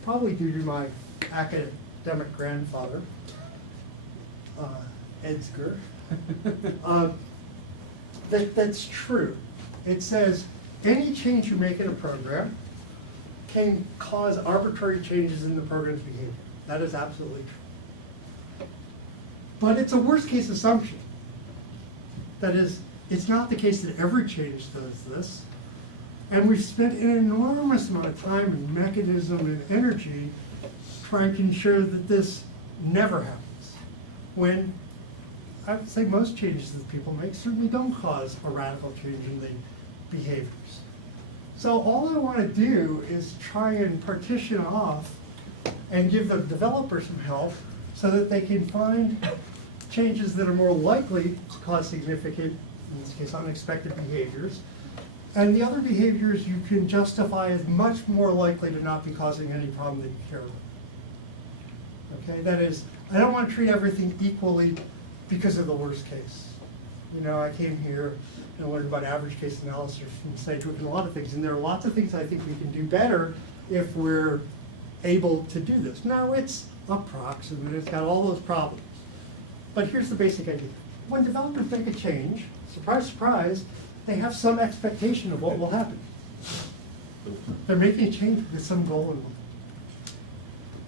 probably due to my academic grandfather, Edsger, that's true. It says any change you make in a program can cause arbitrary changes in the program's behavior. That is absolutely true. But it's a worst-case assumption. That is, it's not the case that every change does this. And we've spent an enormous amount of time and mechanism and energy trying to ensure that this never happens. When I would say most changes that people make certainly don't cause a radical change in the behaviors. So all I want to do is try and partition off and give the developer some help so that they can find changes that are more likely to cause significant, in this case, unexpected behaviors. And the other behaviors you can justify as much more likely to not be causing any problem that you care about. Okay, that is, I don't want to treat everything equally because of the worst case. You know, I came here and learned about average case analysis from Sedgwick and a lot of things, and there are lots of things I think we can do better if we're able to do this. Now, it's approximate, it's got all those problems. But here's the basic idea. When developers make a change, surprise, surprise, they have some expectation of what will happen. They're making a change with some goal in mind.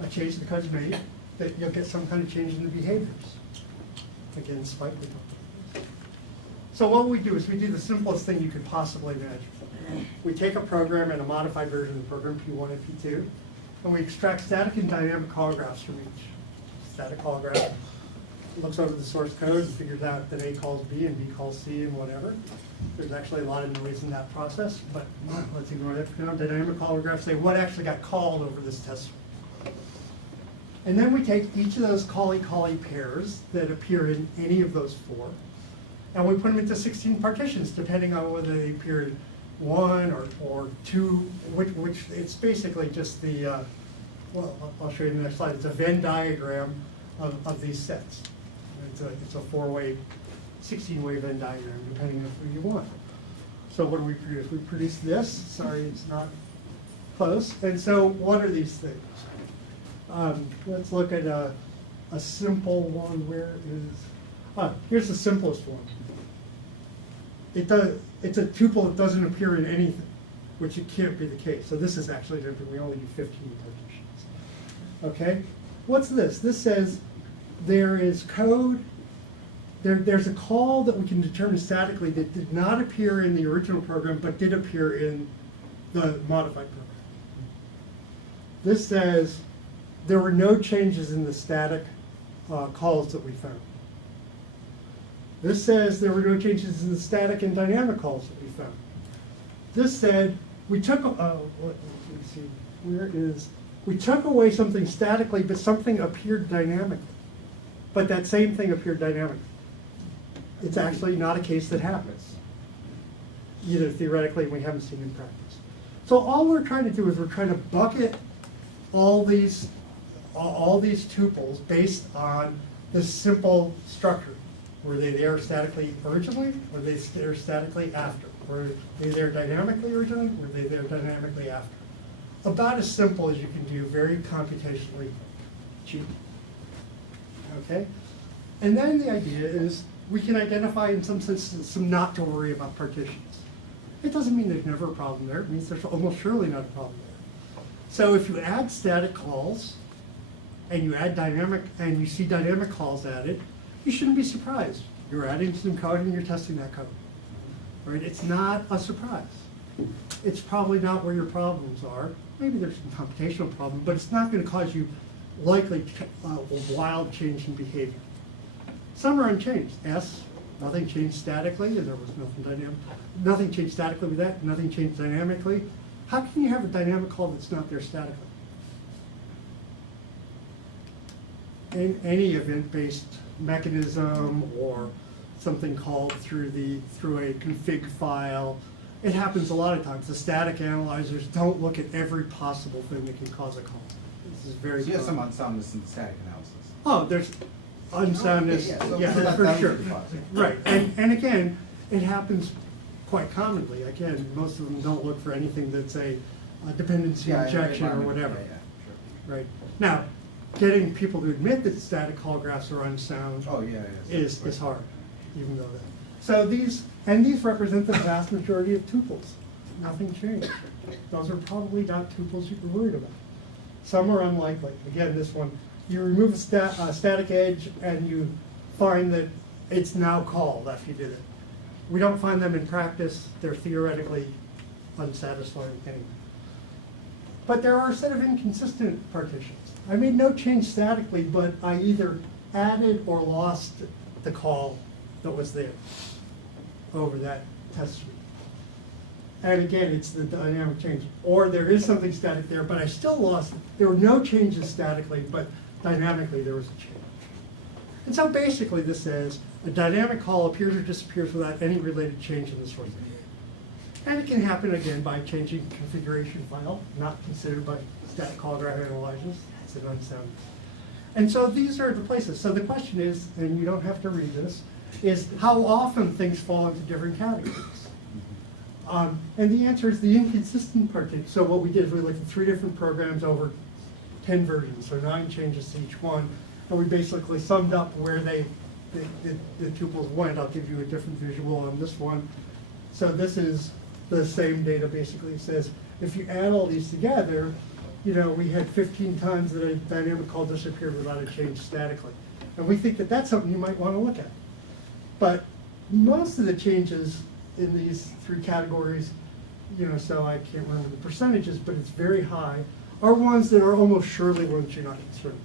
A change in the code's made, that you'll get some kind of change in the behaviors. Again, slightly. So what we do is we do the simplest thing you could possibly imagine. We take a program and a modified version of the program, P1 and P2, and we extract static and dynamic call graphs from each. Static call graph looks over the source code and figures out that A calls B and B calls C and whatever. There's actually a lot of noise in that process, but let's ignore that for now. Dynamic call graphs say what actually got called over this test. And then we take each of those callie-callie pairs that appear in any of those four, and we put them into 16 partitions, depending on whether they appear in one or two, which it's basically just the, well, I'll show you in the next slide. It's a Venn diagram of these sets. It's a 4-way, 16-way Venn diagram, depending on who you want. So what do we produce? We produce this. Sorry, it's not close. And so what are these things? Let's look at a simple one. Where is, here's the simplest one. It's a tuple that doesn't appear in anything, which it can't be the case. So this is actually different. We only do 15 partitions. Okay? What's this? This says there is code, there's a call that we can determine statically that did not appear in the original program, but did appear in the modified program. This says there were no changes in the static calls that we found. This says there were no changes in the static and dynamic calls that we found. This said we took, let me see, where is, we took away something statically, but something appeared dynamically. But that same thing appeared dynamically. It's actually not a case that happens. Either theoretically, we haven't seen in practice. So all we're trying to do is we're trying to bucket all these tuples based on this simple structure. Were they there statically originally? Were they there statically after? Were they there dynamically originally? Were they there dynamically after? About as simple as you can do, very computationally cheap. Okay? And then the idea is we can identify in some sense some not to worry about partitions. It doesn't mean there's never a problem there. It means there's almost surely not a problem there. So if you add static calls and you add dynamic, and you see dynamic calls added, you shouldn't be surprised. You're adding some code and you're testing that code. Right? It's not a surprise. It's probably not where your problems are. Maybe there's some computational problem, but it's not going to cause you likely a wild change in behavior. Some are unchanged. S, nothing changed statically, and there was nothing dynamic. Nothing changed statically with that, nothing changed dynamically. How can you have a dynamic call that's not there statically? In any event-based mechanism or something called through a config file, it happens a lot of times. The static analyzers don't look at every possible thing that can cause a call. This is very So you have some common. unsoundness in the static analysis. Oh, there's unsoundness, Okay, yeah, so for that sure. would be positive. Right, and again, it happens quite commonly. Again, most of them don't look for anything that's a dependency Yeah, injection or environment, whatever. yeah, sure. Right. Now, getting people to admit that static call graphs are unsound Oh, yeah, yeah. is hard, even though that. So these represent the vast majority of tuples. nothing changed. Those are probably not tuples you're worried about. Some are unlikely. Again, this one, you remove a static edge and you find that it's now called after you did it. We don't find them in practice. They're theoretically unsatisfying anyway. But there are a set of inconsistent partitions. I made no change statically, but I either added or lost the call that was there over that test suite. And again, it's the dynamic change. Or there is something static there, but I still lost it. There were no changes statically, but dynamically there was a change. And so basically this says, a dynamic call appears or disappears without any related change in the source data. And it can happen again by changing configuration file, not considered by static call graph analyzers. It's an unsound. And so these are the places. So the question is, and you don't have to read this, is how often things fall into different categories. And the answer is the inconsistent partition. So what we did is we looked at 3 different programs over 10 versions, so 9 changes to each one. And we basically summed up where the tuples went. I'll give you a different visual on this one. So this is the same data basically. It says, if you add all these together, you know, we had 15 times that a dynamic call disappeared without a change statically. And we think that that's something you might want to look at. But most of the changes in these 3 categories, you know, so I can't remember the percentages, but it's very high, are ones that are almost surely ones you're not concerned with.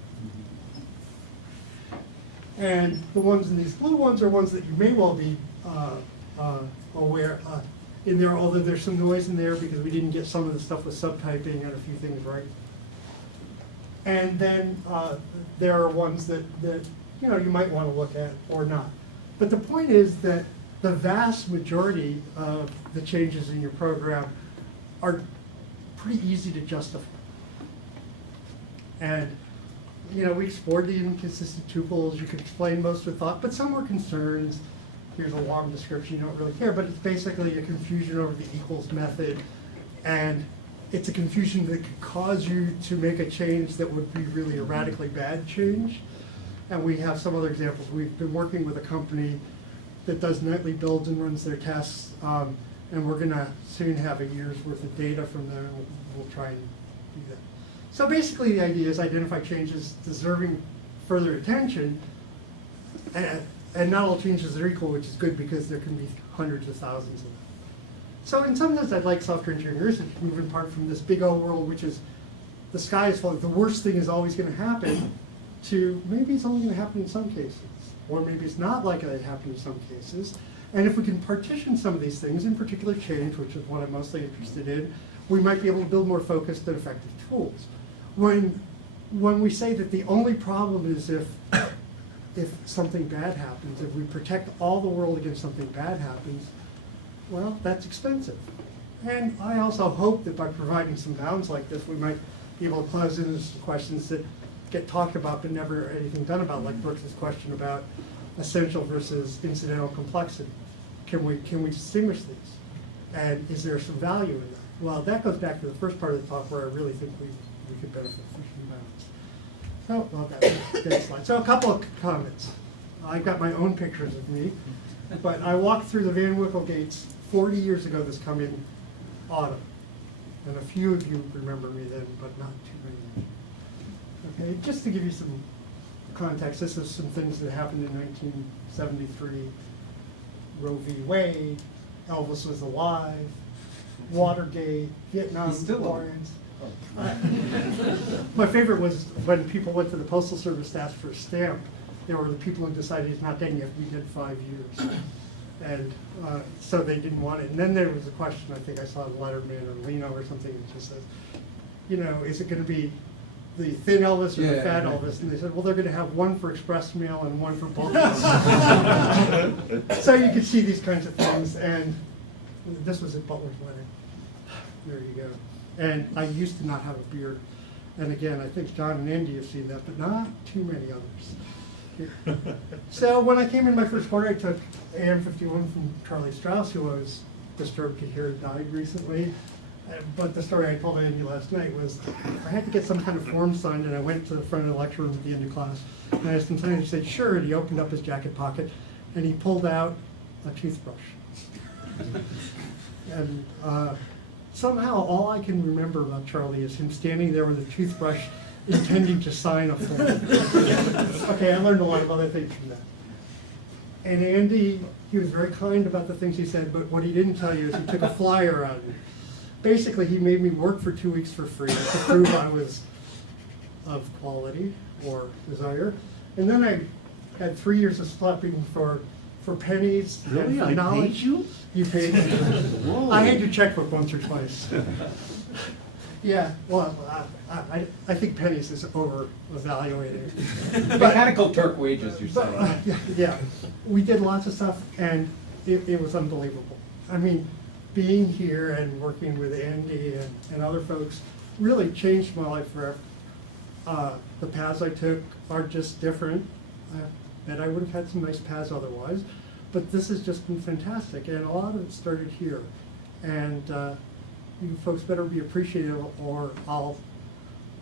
And the ones in these blue ones are ones that you may well be aware in there, although there's some noise in there because we didn't get some of the stuff with subtyping and a few things right. And then there are ones that you know, you might want to look at or not. But the point is that the vast majority of the changes in your program are pretty easy to justify. And you know, we explored the inconsistent tuples. You could explain most with thought, but some were concerns. Here's a long description, you don't really care, but it's basically a confusion over the equals method. And it's a confusion that could cause you to make a change that would be really a radically bad change. And we have some other examples. We've been working with a company that does nightly builds and runs their tests, and we're gonna soon have a year's worth of data from there, and we'll try and do that. So basically the idea is identify changes deserving further attention, and not all changes are equal, which is good because there can be hundreds of thousands of them. So in some sense, I'd like software engineering research to move apart from this big old world, which is the sky is falling, the worst thing is always gonna happen, to maybe it's only gonna happen in some cases, or maybe it's not likely to happen in some cases. And if we can partition some of these things, in particular change, which is what I'm mostly interested in, we might be able to build more focused and effective tools. When we say that the only problem is if something bad happens, if we protect all the world against something bad happens, well, that's expensive. And I also hope that by providing some bounds like this, we might be able to close into some questions that get talked about but never anything done about, like Brooks's question about essential versus incidental complexity. Can we distinguish these? And is there some value in that? Well, that goes back to the first part of the talk where I really think we could benefit from some balance. So, well, that's next slide. So a couple of comments. I've got my own pictures of me, but I walked through the Van Wickle gates 40 years ago this coming autumn. And a few of you remember me then, but not too many. Okay, just to give you some context, this is some things that happened in 1973. Roe v. Wade, Elvis was alive, Watergate, Vietnam He's still Warrants. My favorite was when people went to the Postal Service to ask for a stamp. There were the people who decided he's not getting it, we did 5 years. And so they didn't want it. And then there was a question, I think I saw the Letterman or Leno or something, that just says, you know, is it going to be the thin Elvis or the fat Elvis? And they said, well, they're going to have one for express mail and one for bulk mail. So you could see these kinds of things. And this was at Butler's wedding. There you go. And I used to not have a beard. And again, I think John and Andy have seen that, but not too many others. So when I came in my first quarter, I took AM51 from Charlie Strauss, who I was disturbed to hear died recently. But the story I told Andy last night was I had to get some kind of form signed, and I went to the front of the lecture room at the end of class. And I asked him something, and he said, sure. And he opened up his jacket pocket, and he pulled out a toothbrush. And somehow all I can remember about Charlie is him standing there with a toothbrush intending to sign a form. Okay, I learned a lot of other things from that. And Andy, he was very kind about the things he said, but what he didn't tell you is he took a flyer out of me. Basically, he made me work for 2 weeks for free to prove I was of quality or desire. And then I had 3 years of schlepping for pennies. and Really? for I knowledge. paid you? You paid me. Whoa. I had your checkbook once or twice. Yeah, well, I think pennies is over-evaluated. Mechanical Turk wages, you're But, saying. yeah, we did lots of stuff, and it was unbelievable. I mean, being here and working with Andy and other folks really changed my life forever. The paths I took are just different, and I would have had some nice paths otherwise, but this has just been fantastic, and a lot of it started here. And you folks better be appreciative, or I'll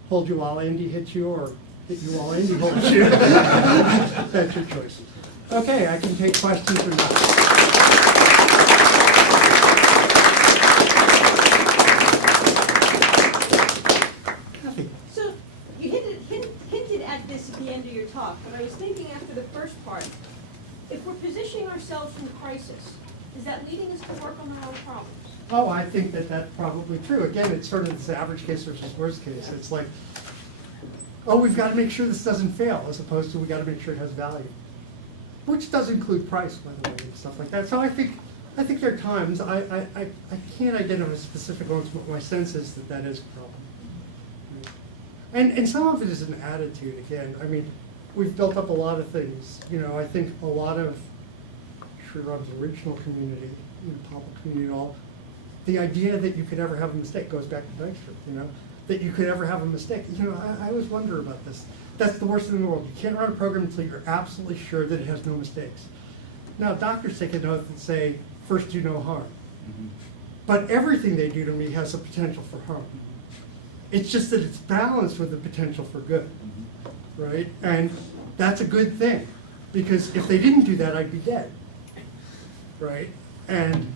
hold you while Andy hits you, or hit you while Andy holds you. That's your choice. Okay, I can take questions or not. Kathy? So, you hinted at this at the end of your talk, but I was thinking after the first part, if we're positioning ourselves in crisis, is that leading us to work on our own problems? Oh, I think that that's probably true. Again, it's sort of this average case versus worst case. It's like, oh, we've got to make sure this doesn't fail, as opposed to we got to make sure it has value, which does include price, by the way, and stuff like that. So I think there are times, I can't identify specific ones, but my sense is that that is a problem. And some of it is an attitude, again. I mean, we've built up a lot of things. You know, I think a lot of Sriram's original community, the public community and all, the idea that you could ever have a mistake goes back to Bachelor, you know, that you could ever have a mistake. You know, I always wonder about this. That's the worst thing in the world. You can't run a program until you're absolutely sure that it has no mistakes. Now, doctors take an oath and say, first do no harm. But everything they do to me has a potential for harm. It's just that it's balanced with the potential for good, right? And that's a good thing, because if they didn't do that, I'd be dead, right? And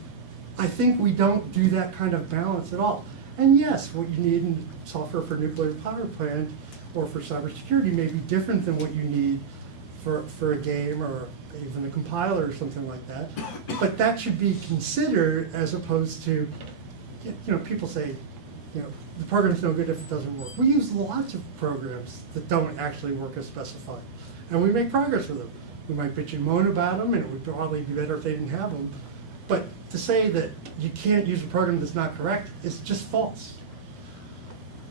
I think we don't do that kind of balance at all. And yes, what you need in software for a nuclear power plant or for cybersecurity may be different than what you need for a game or even a compiler or something like that. But that should be considered as opposed to, you know, people say, you know, the program's no good if it doesn't work. We use lots of programs that don't actually work as specified, and we make progress with them. We might bitch and moan about them, and it would probably be better if they didn't have them. But to say that you can't use a program that's not correct is just false.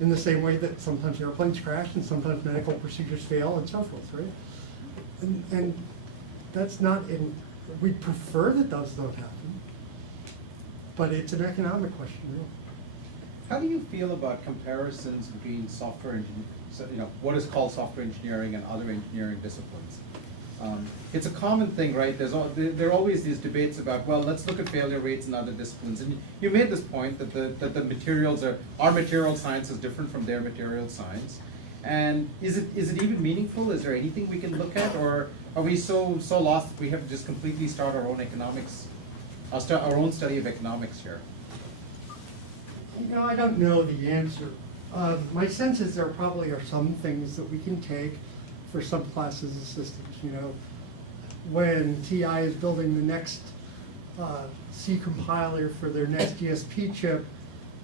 In the same way that sometimes airplanes crash and sometimes medical procedures fail and so forth, right? And that's not in, we prefer that those don't happen, but it's an economic question, really. How do you feel about comparisons between software engineering, what is called software engineering and other engineering disciplines? It's a common thing, right? There are always these debates about, well, let's look at failure rates in other disciplines. And you made this point that the materials our material science is different from their material science. And is it even meaningful? Is there anything we can look at, or are we so lost that we have to just completely start our own economics, our own study of economics here? You know, I don't know the answer. My sense is there probably are some things that we can take for some classes of systems. You know, when TI is building the next C compiler for their next DSP chip,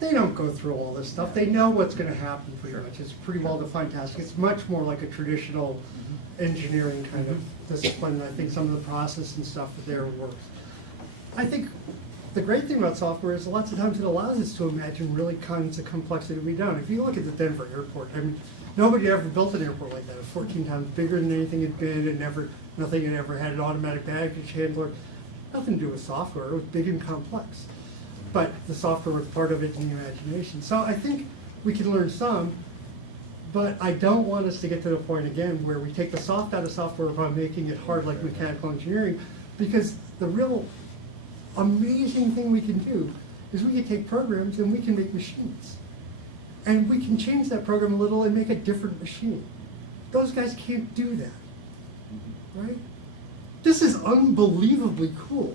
they don't go through all this stuff. They know what's going to happen pretty much. It's a pretty well-defined task. It's much more like a traditional engineering kind of discipline. I think some of the process and stuff there works. I think the great thing about software is lots of times it allows us to imagine really kinds of complexity we don't. If you look at the Denver airport, I mean, nobody ever built an airport like that. It was 14 times bigger than anything had been, and nothing had ever had an automatic baggage handler. Nothing to do with software. It was big and complex. But the software was part of it in the imagination. So I think we can learn some, but I don't want us to get to the point again where we take the soft out of software by making it hard like mechanical engineering, because the real amazing thing we can do is we can take programs and we can make machines. And we can change that program a little and make a different machine. Those guys can't do that, right? This is unbelievably cool,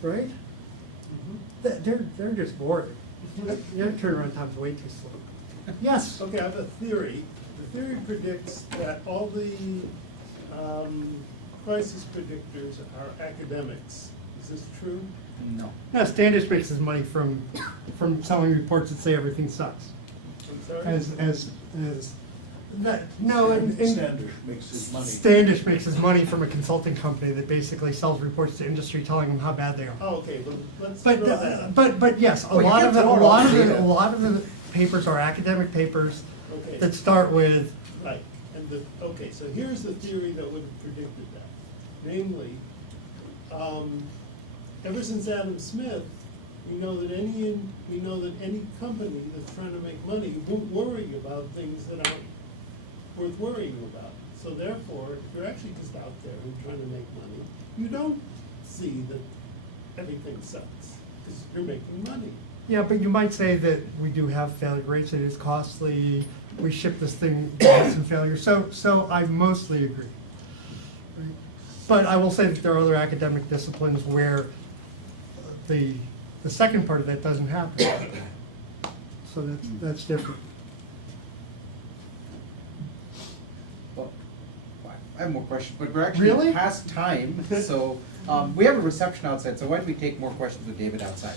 right? They're just boring. Their turnaround time's way too slow. Yes? Okay, I have a theory. The theory predicts that all the crisis predictors are academics. Is this true? No. No, Standish makes his money from selling reports that say everything sucks. I'm sorry? As, that, no, Standish makes his money. Standish makes his money from a consulting company that basically sells reports to industry telling them how bad they are. Oh, okay, but let's But, throw that out. but yes, Well, you can throw it all in. a lot of the papers are academic papers Okay. that start with, Right, and okay, so here's the theory that would have predicted that. Namely, ever since Adam Smith, we know that any company that's trying to make money won't worry about things that aren't worth worrying about. So therefore, if you're actually just out there and trying to make money, you don't see that everything sucks, because you're making money. yeah, but you might say that we do have failure rates, it is costly, we ship this thing, with some failure, so I mostly agree. Right? But I will say that there are other academic disciplines where the second part of that doesn't happen. So that's different. Well, I have more questions, but we're actually Really? past time, so, we have a reception outside, so why don't we take more questions with David outside?